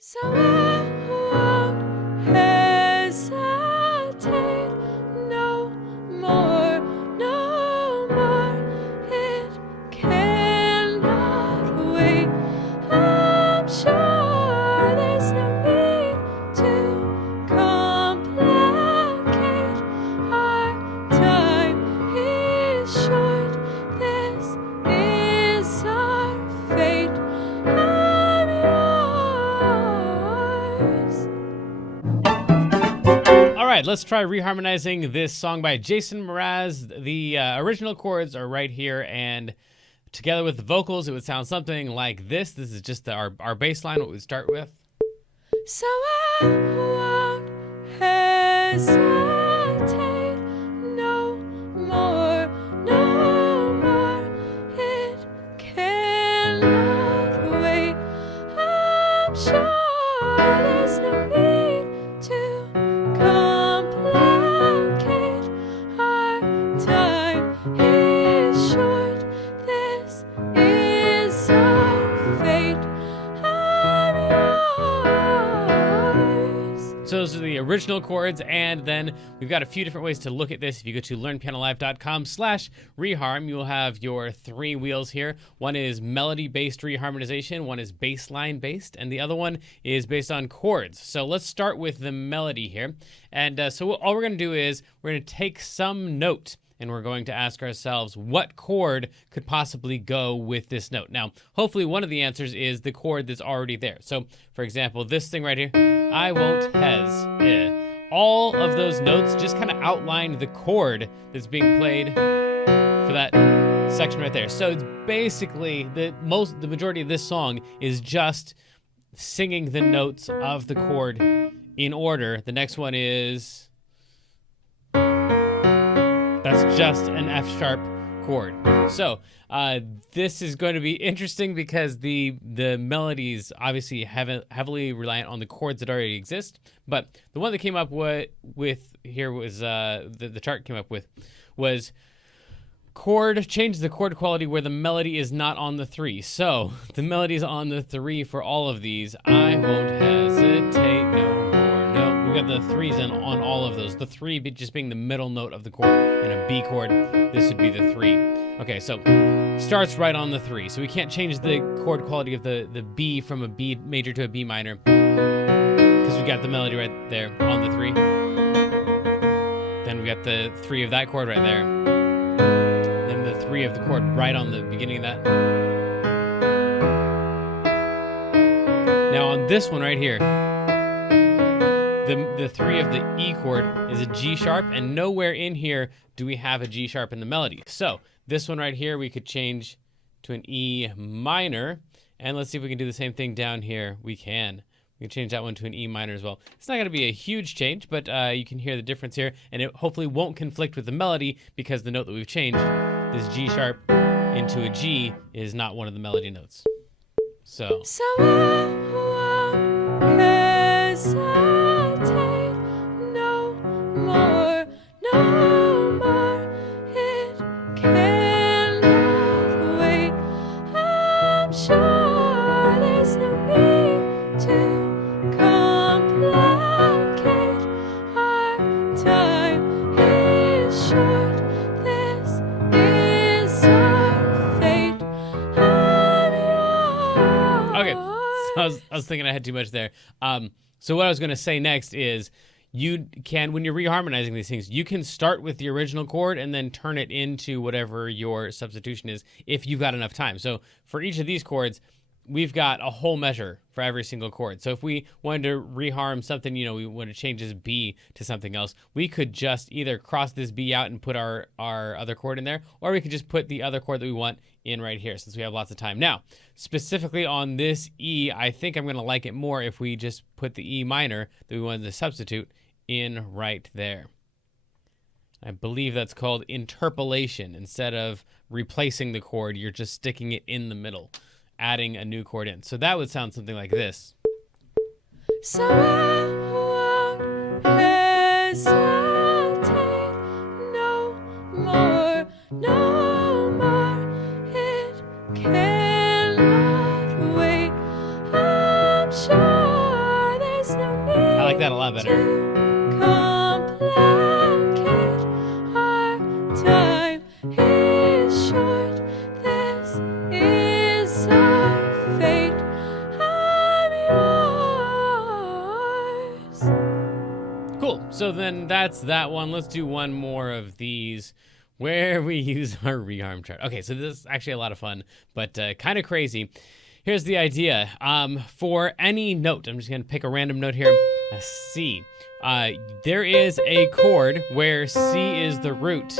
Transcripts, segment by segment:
So I won't hesitate no more, no more. It cannot wait. I'm sure there's no need to complicate. Our time is short. This is our fate. I'm yours. All right, let's try reharmonizing this song by Jason Mraz. The original chords are right here, and together with the vocals, it would sound something like this. This is just our bass line, what we start with. So I won't hesitate no more, no more. It cannot wait. I'm sure there's no need to complicate. Our time is short. This is our fate. I'm yours. So those are the original chords, and then we've got a few different ways to look at this. If you go to learnpianolive.com/reharm, you will have your three wheels here. One is melody-based reharmonization, one is bassline-based, and the other one is based on chords. So let's start with the melody here. And all we're going to do is we're going to take some note, and we're going to ask ourselves what chord could possibly go with this note. Now, hopefully one of the answers is the chord that's already there. So, for example, this thing right here, I won't all of those notes just kind of outline the chord that's being played for that section right there. So it's basically the majority of this song is just singing the notes of the chord in order. The next one is, that's just an F sharp chord. So this is going to be interesting because the melodies obviously heavily reliant on the chords that already exist. But the one that came up with here was the chart came up with was change the chord quality where the melody is not on the 3. So the melody is on the 3 for all of these. I won't hesitate no more. No, we got the 3s on all of those. The 3 just being the middle note of the chord. In a B chord, this would be the 3. Okay, so starts right on the 3. So we can't change the chord quality of the B from a B major to a B minor because we got the melody right there on the 3. Then we got the 3 of that chord right there. Then the 3 of the chord right on the beginning of that. Now on this one right here, the 3 of the E chord is a G sharp, and nowhere in here do we have a G sharp in the melody. So this one right here we could change to an E minor, and let's see if we can do the same thing down here. We can change that one to an E minor as well. It's not going to be a huge change, but you can hear the difference here, and it hopefully won't conflict with the melody because the note that we've changed, this G sharp into a G, is not one of the melody notes. So I won't hesitate no more, no more. It cannot wait. I'm sure there's no need to complicate. Our time is short. This is our fate. I'm yours. okay, I was thinking I had too much there. So what I was going to say next is you can, when you're reharmonizing these things, you can start with the original chord and then turn it into whatever your substitution is if you've got enough time. So for each of these chords, we've got a whole measure for every single chord. So if we wanted to reharm something, we want to change this B to something else, we could just either cross this B out and put our other chord in there, or we could just put the other chord that we want in right here since we have lots of time. Now, specifically on this E, I think I'm going to like it more if we just put the E minor that we wanted to substitute in right there. I believe that's called interpolation. Instead of replacing the chord, you're just sticking it in the middle, adding a new chord in. So that would sound something like this. So I won't hesitate no more, no more. It cannot wait. I'm sure like that a lot better. Complicate our time is short. This is our fate. I'm yours. Cool. So then that's that one. Let's do one more of these where we use our reharm chart. Okay, so this is actually a lot of fun, but kind of crazy. Here's the idea. For any note, I'm just going to pick a random note here, a C. There is a chord where C is the root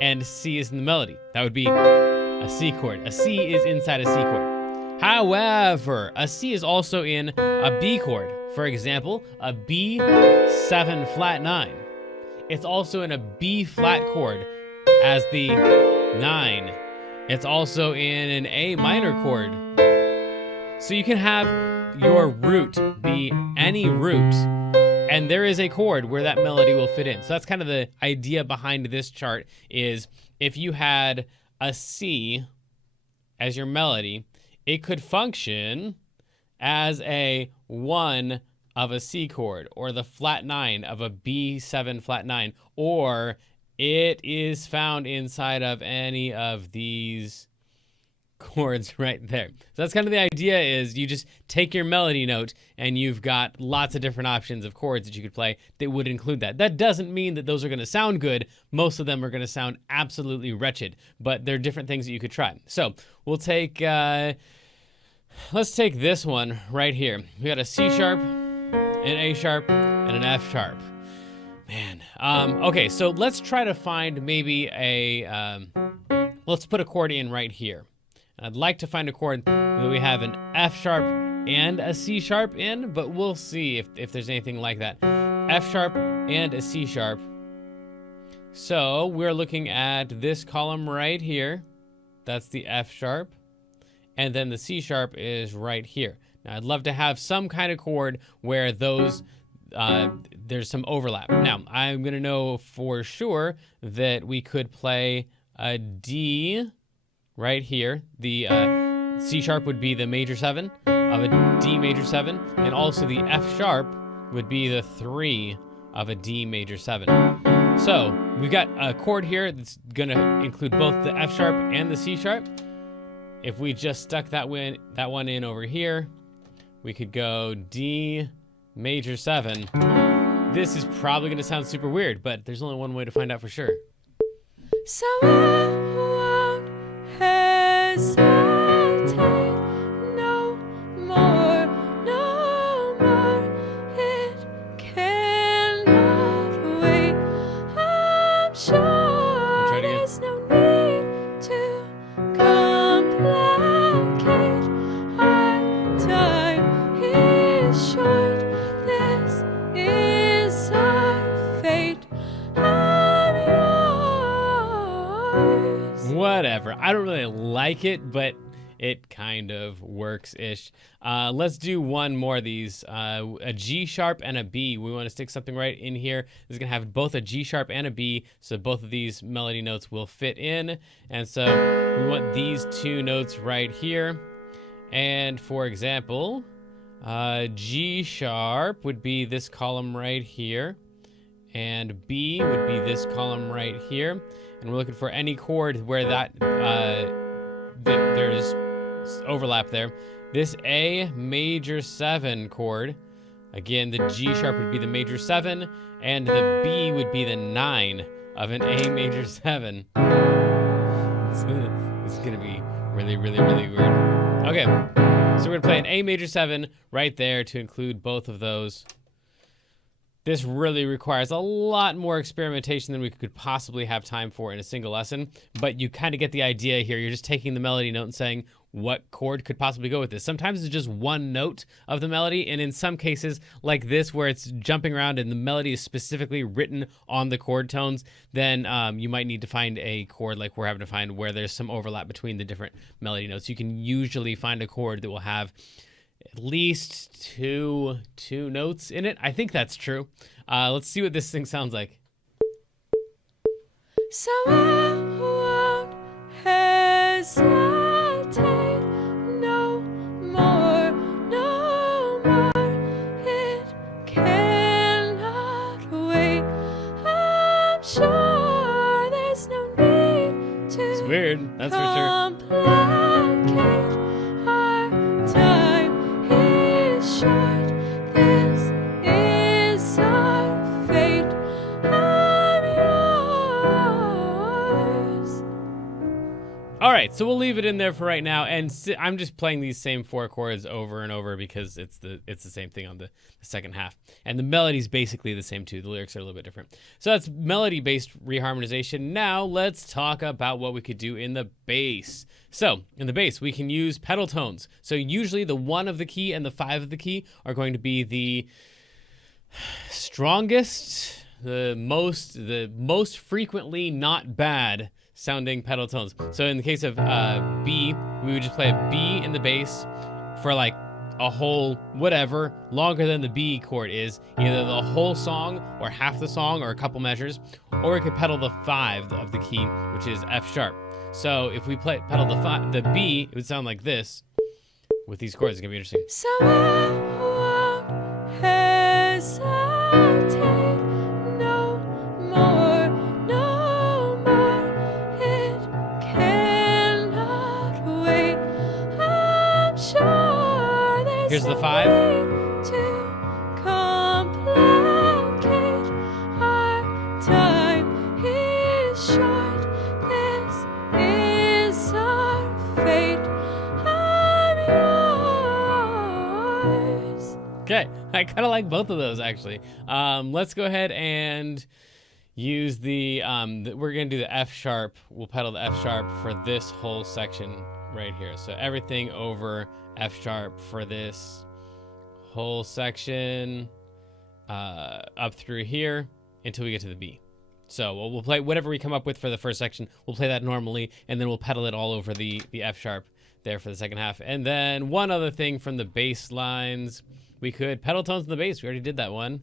and C is in the melody. That would be a C chord. A C is inside a C chord. However, a C is also in a B chord. For example, a B7 flat 9. It's also in a B flat chord as the 9. It's also in an A minor chord. So you can have your root be any root, and there is a chord where that melody will fit in. So that's kind of the idea behind this chart, is if you had a C as your melody, it could function as a 1 of a C chord, or the flat 9 of a B7 flat 9, or it is found inside of any of these chords right there. So that's kind of the idea, is you just take your melody note and you've got lots of different options of chords that you could play that would include that. That doesn't mean that those are going to sound good. Most of them are going to sound absolutely wretched, but they're different things that you could try. So we'll take, let's take this one right here. We got a C sharp, an A sharp, and an F sharp. Man. Okay, so let's try to find maybe a, let's put a chord in right here. And I'd like to find a chord that we have an F sharp and a C sharp in, but we'll see if there's anything like that. F sharp and a C sharp. So we're looking at this column right here. That's the F sharp. And then the C sharp is right here. Now I'd love to have some kind of chord where those, there's some overlap. Now I'm gonna know for sure that we could play a D right here. The C sharp would be the major 7 of a D major 7, and also the F sharp would be the 3 of a D major 7. So we've got a chord here that's gonna include both the F sharp and the C sharp. If we just stuck that one in over here, we could go D major 7. This is probably gonna sound super weird, but there's only one way to find out for sure. So I won't hesitate no more, no more. It cannot wait. I'm sure there's no need to complicate. Our time is short. This is our fate. I'm yours. Whatever. I don't really like it, but it kind of works-ish. Let's do one more of these. A G sharp and a B. We want to stick something right in here. This is going to have both a G sharp and a B, so both of these melody notes will fit in. And so we want these two notes right here. And for example, G sharp would be this column right here, and B would be this column right here. And we're looking for any chord where that there's overlap there. This A major 7 chord, again, the G sharp would be the major 7, and the B would be the 9 of an A major 7. This is gonna be really, really, really weird. Okay, so we're gonna play an A major 7 right there to include both of those. This really requires a lot more experimentation than we could possibly have time for in a single lesson, but you kind of get the idea here. You're just taking the melody note and saying, what chord could possibly go with this? Sometimes it's just one note of the melody, and in some cases, like this, where it's jumping around and the melody is specifically written on the chord tones, then you might need to find a chord like we're having to find where there's some overlap between the different melody notes. You can usually find a chord that will have at least two notes in it. I think that's true. Let's see what this thing sounds like. So I won't hesitate no more, no more. It can't is short. This is our fate. I'm yours. All right, so we'll leave it in there for right now, and I'm just playing these same 4 chords over and over because it's the same thing on the second half, and the melody's basically the same too. The lyrics are a little bit different. So that's melody-based reharmonization. Now let's talk about what we could do in the bass. So in the bass, we can use pedal tones. So usually the 1 of the key and the 5 of the key are going to be the strongest, the most frequently not bad sounding pedal tones. So in the case of B, we would just play a B in the bass for like a whole whatever, longer than the B chord is, either the whole song or half the song or a couple measures, or we could pedal the 5 of the key, which is F sharp. So if we pedal the B, it would sound like this. With these chords, it's gonna be interesting. So I won't hesitate no more, no more. It cannot wait. I'm sure there's Here's the no 5. need to complicate. Our time is short. This is our fate. I'm yours. Okay, I kind of like both of those actually. Let's go ahead and use we're gonna do the F sharp. We'll pedal the F sharp for this whole section right here. So everything over F sharp for this whole section up through here until we get to the B. So we'll play whatever we come up with for the first section. We'll play that normally, and then we'll pedal it all over the F sharp there for the second half. And then one other thing from the bass lines, we could pedal tones in the bass. We already did that one.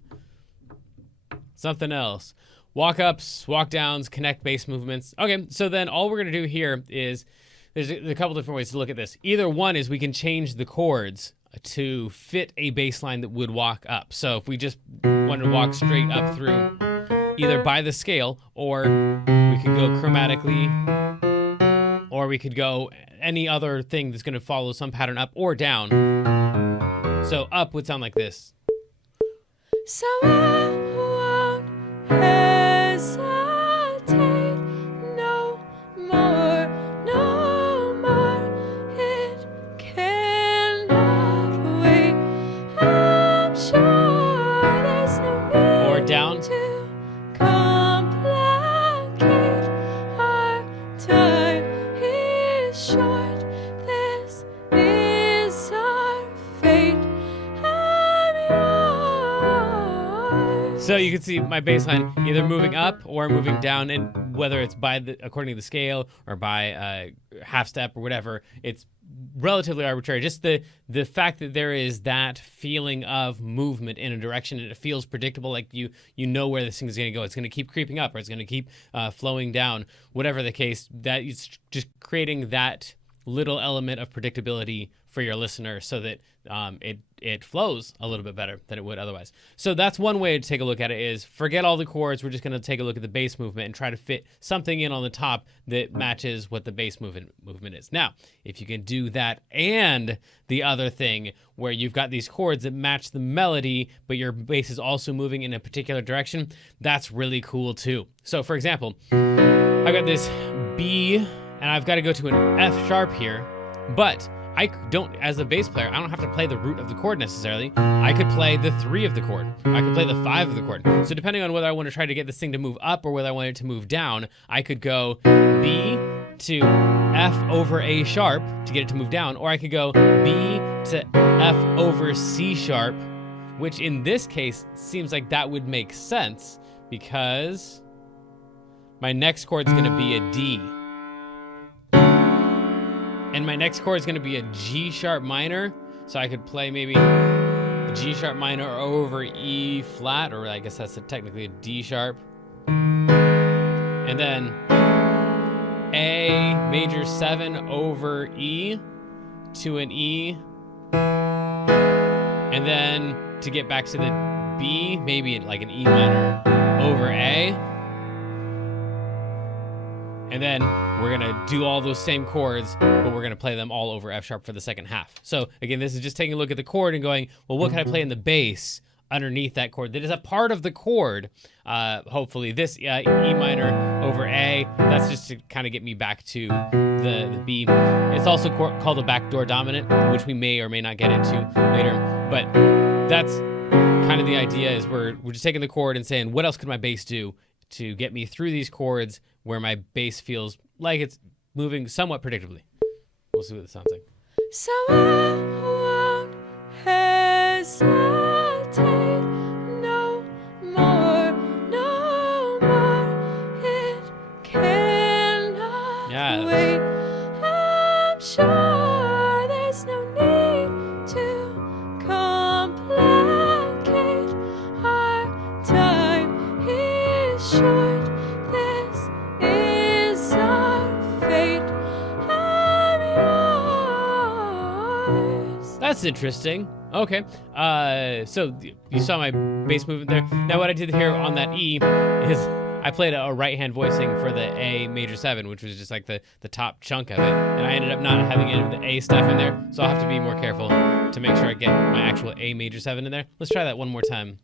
Something else. Walk ups, walk downs, connect bass movements. Okay, so then all we're gonna do here is, there's a couple different ways to look at this. Either one is we can change the chords to fit a bass line that would walk up. So if we just wanted to walk straight up through, either by the scale, or we could go chromatically, or we could go any other thing that's gonna follow some pattern up or down. So up would sound like this. So I won't hesitate no more, no more. It cannot wait. I'm sure there's no need Or down. to complicate. Our time is short. This is our fate. I'm yours. So you can see my bass line either moving up or moving down, and whether it's according to the scale or by half step or whatever, it's relatively arbitrary. Just the fact that there is that feeling of movement in a direction, and it feels predictable, like you know where this thing is going to go. It's going to keep creeping up, or it's going to keep flowing down. Whatever the case, that is just creating that little element of predictability for your listener, so that it flows a little bit better than it would otherwise. So that's one way to take a look at it, is forget all the chords. We're just going to take a look at the bass movement and try to fit something in on the top that matches what the bass movement is. Now, if you can do that and the other thing where you've got these chords that match the melody, but your bass is also moving in a particular direction, that's really cool too. So for example, I've got this B, and I've got to go to an F sharp here, but I don't, as a bass player, I don't have to play the root of the chord necessarily. I could play the 3 of the chord. I could play the 5 of the chord. So depending on whether I want to try to get this thing to move up or whether I want it to move down, I could go B to F over A sharp to get it to move down, or I could go B to F over C sharp, which in this case seems like that would make sense because my next chord is going to be a D. And my next chord is going to be a G sharp minor, so I could play maybe a G sharp minor over E flat, or I guess that's technically a D sharp. And then A major 7 over E to an E. And then to get back to the B, maybe like an E minor over A. And then we're going to do all those same chords, but we're going to play them all over F sharp for the second half. So again, this is just taking a look at the chord and going, well, what can I play in the bass underneath that chord that is a part of the chord? Hopefully this E minor over A, that's just to kind of get me back to the B. It's also called a backdoor dominant, which we may or may not get into later. But that's kind of the idea, is we're just taking the chord and saying, what else could my bass do to get me through these chords where my bass feels like it's moving somewhat predictably. We'll see what it sounds like. So I won't hesitate no more, no more. It cannot wait. I'm sure there's no need to complicate. Our time is short. That's interesting. Okay. So you saw my bass movement there. Now what I did here on that E is I played a right-hand voicing for the A major 7, which was just like the top chunk of it. And I ended up not having any of the A stuff in there. So I'll have to be more careful to make sure I get my actual A major 7 in there. Let's try that one more time.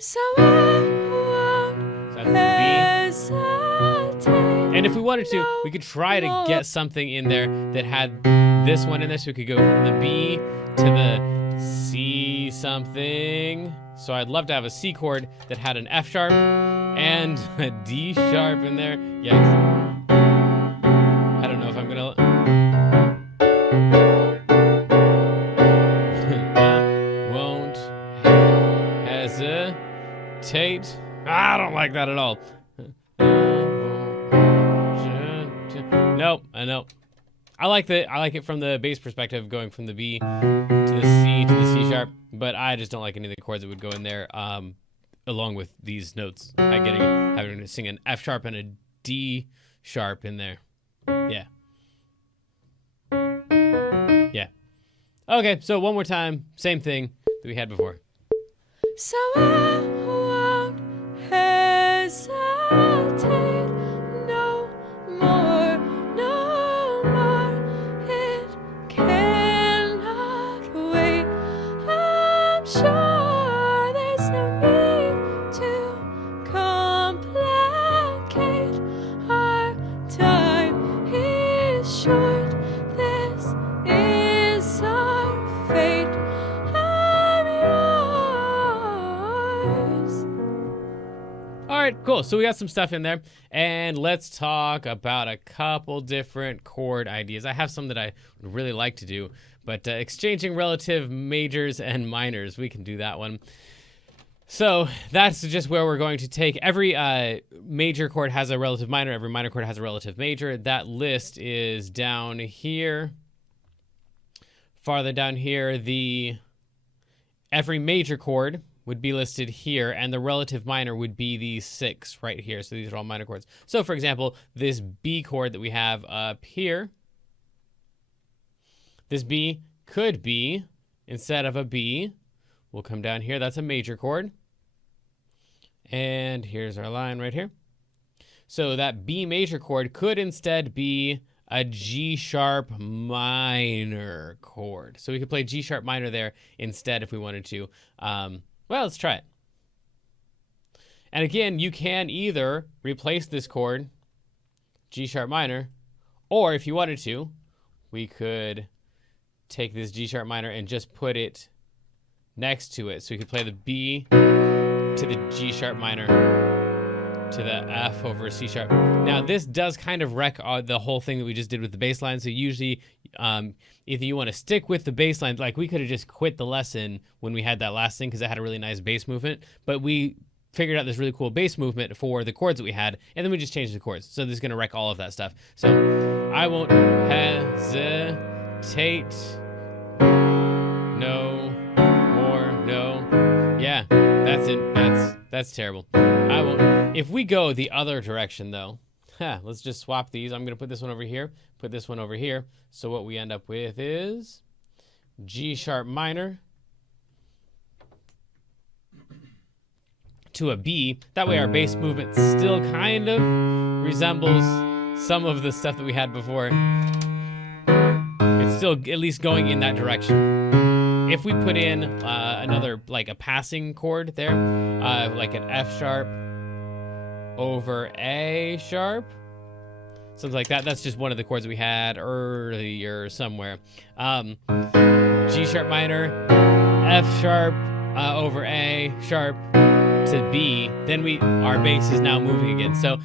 So I won't hesitate. And if we wanted to, we could try to get something in there that had this one in there, so we could go from the B to the C something. So I'd love to have a C chord that had an F sharp and a D sharp in there. Yes. I don't know if I'm gonna. Won't hesitate. I don't like that at all. Nope, I know. I like it from the bass perspective, going from the B to the C to the C sharp, but I just don't like any of the chords that would go in there, along with these notes. Having to sing an F sharp and a D sharp in there. Yeah. Yeah. Okay, so one more time, same thing that we had before. So I won't hesitate no more, no more. It cannot wait. I'm sure there's no need to complicate. Our time is short. This is our fate. I'm yours. All right, cool. So we got some stuff in there, and let's talk about a couple different chord ideas. I have some that I would really like to do, but exchanging relative majors and minors, we can do that one. So that's just where we're going to take every major chord has a relative minor, every minor chord has a relative major. That list is down here. Farther down here, every major chord would be listed here, and the relative minor would be these 6 right here. So these are all minor chords. So for example, this B chord that we have up here, this B could be, instead of a B, we'll come down here, that's a major chord. And here's our line right here. So that B major chord could instead be a G sharp minor chord. So we could play G sharp minor there instead if we wanted to. Well, let's try it. And again, you can either replace this chord, G sharp minor, or if you wanted to, we could take this G sharp minor and just put it next to it. So we could play the B to the G sharp minor to the F over C sharp. Now this does kind of wreck the whole thing that we just did with the bass line. So usually if you want to stick with the bass line, like we could have just quit the lesson when we had that last thing because it had a really nice bass movement, but we figured out this really cool bass movement for the chords that we had, and then we just changed the chords. So this is going to wreck all of that stuff. So I won't hesitate no more, no. Yeah, that's it. That's terrible. I won't. If we go the other direction though, let's just swap these. I'm going to put this one over here, put this one over here. So what we end up with is G sharp minor to a B. That way our bass movement still kind of resembles some of the stuff that we had before. It's still at least going in that direction. If we put in another, like a passing chord there, like an F sharp over A sharp, something like that. That's just one of the chords we had earlier somewhere. G sharp minor, F sharp over A sharp to B. Then our bass is now moving again. So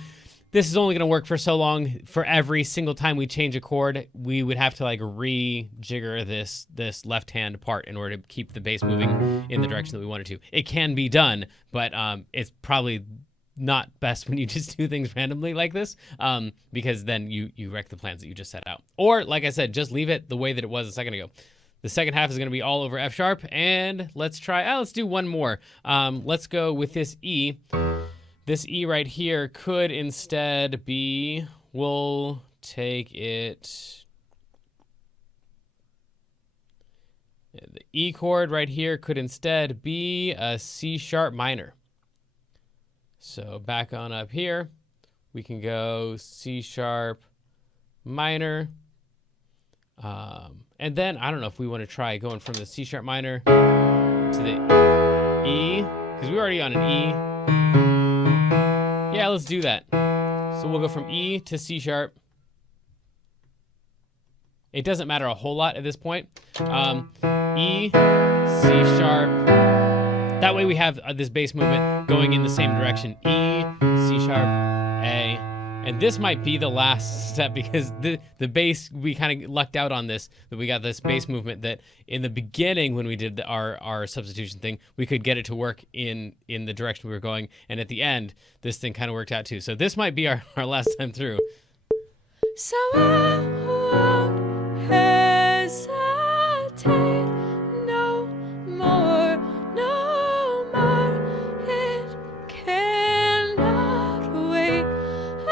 this is only going to work for so long. For every single time we change a chord, we would have to like rejigger this left hand part in order to keep the bass moving in the direction that we want it to. It can be done, but it's probably not best when you just do things randomly like this, because then you wreck the plans that you just set out. Or, like I said, just leave it the way that it was a second ago. The second half is going to be all over F sharp, and let's do one more. Let's go with this E. This E right here could instead be, we'll take it, the E chord right here could instead be a C sharp minor. So back on up here, we can go C sharp minor. And then I don't know if we want to try going from the C sharp minor to the E, because we're already on an E. Yeah, let's do that. So we'll go from E to C sharp. It doesn't matter a whole lot at this point. E, C sharp. That way we have this bass movement going in the same direction. E, C sharp, A. And this might be the last step, because the bass, we kind of lucked out on this, that we got this bass movement that in the beginning when we did our substitution thing, we could get it to work in the direction we were going. And at the end, this thing kind of worked out too. So this might be our last time through. So I won't hesitate no more, no more. It cannot wait.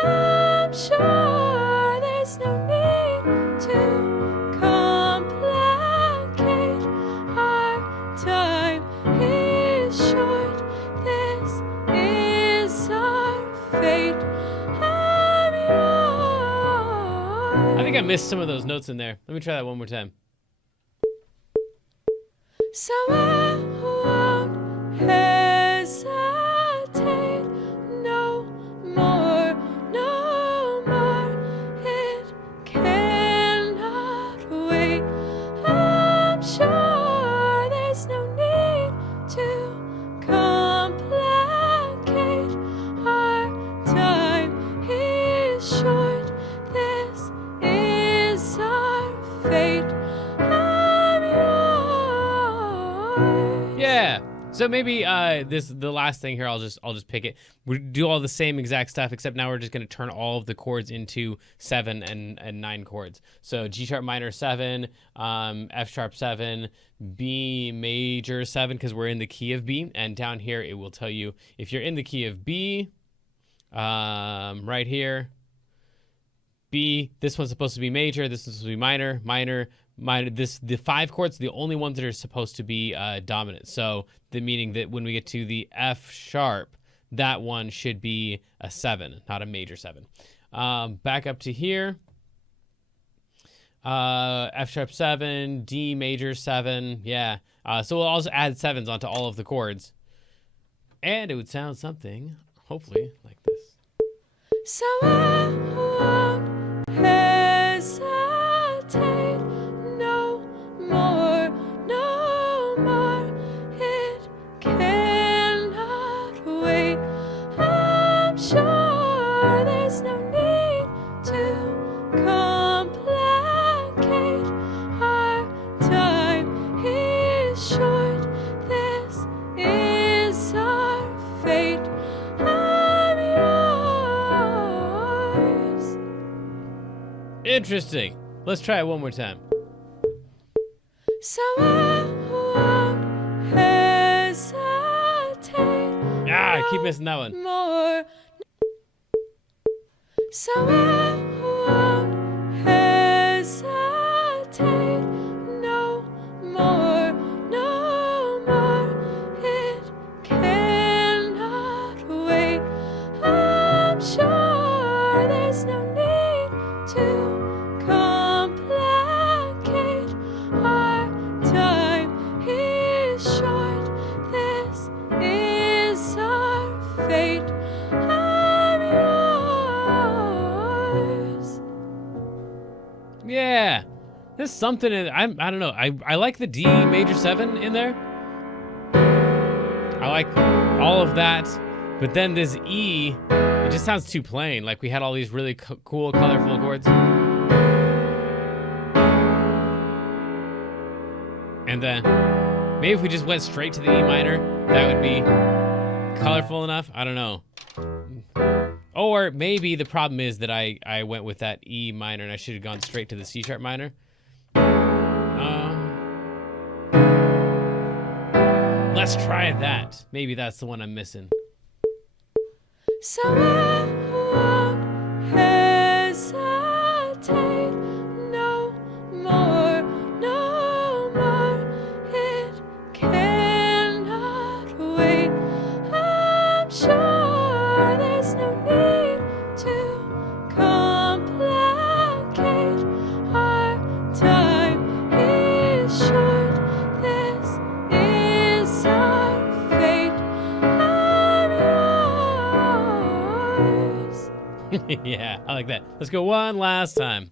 I'm sure there's no need to complicate. Our time is short. This is our fate. I'm yours. I think I missed some of those notes in there. Let me try that one more time. So I won't hesitate no more, no more. It cannot wait. I'm sure there's no need to complicate. Our time is short. This is our fate. I'm yours. Yeah. So maybe the last thing here, I'll just pick it. We do all the same exact stuff, except now we're just going to turn all of the chords into 7 and 9 chords. So G sharp minor 7, F sharp 7, B major 7, because we're in the key of B, and down here it will tell you if you're in the key of B. Right here, B. This one's supposed to be major. This one's supposed to be minor, minor. The 5 chords are the only ones that are supposed to be dominant. So the meaning that when we get to the F sharp, that one should be a 7, not a major 7. Back up to here. F sharp 7, D major 7. Yeah. So we'll also add 7s onto all of the chords. And it would sound something, hopefully, like this. So I won't hesitate no more, no more. It cannot wait. I'm sure there's no need to complicate. Our time is short. This is our fate. I'm yours. Interesting. Let's try it one more time. So I won't hesitate I keep missing that one. more. So I won't hesitate no more, no more. It cannot wait. I'm sure there's no need There's something in I don't know. I like the D major 7 in there. I like all of that, but then this E, it just sounds too plain. Like we had all these really cool, colorful chords. And then maybe if we just went straight to the E minor, that would be colorful enough. I don't know. Or maybe the problem is that I went with that E minor and I should have gone straight to the C sharp minor. Let's try that. Maybe that's the one I'm missing. So I won't hesitate no more, no more. It cannot wait. I'm sure there's no need to complicate. Our time is short. This is our fate. I'm yours. Yeah, I like that. Let's go one last time.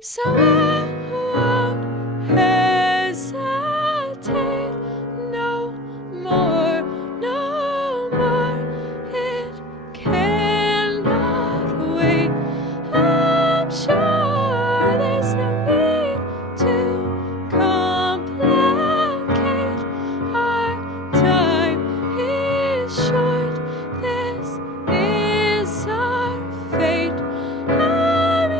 So I won't hesitate no more, no more. It cannot wait. I'm sure there's no need to complicate. Our time is short. This is our fate. I'm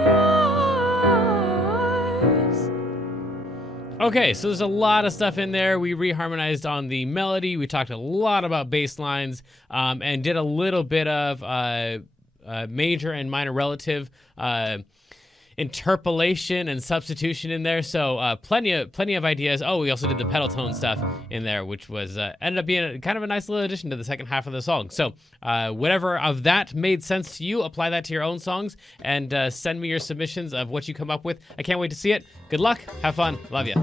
yours. Okay, so there's a lot of stuff in there. We reharmonized on the melody. We talked a lot about bass lines, and did a little bit of major and minor relative interpolation and substitution in there. So plenty of ideas. Oh, we also did the pedal tone stuff in there, which was ended up being kind of a nice little addition to the second half of the song. So whatever of that made sense to you, apply that to your own songs, and send me your submissions of what you come up with. I can't wait to see it. Good luck. Have fun. Love ya.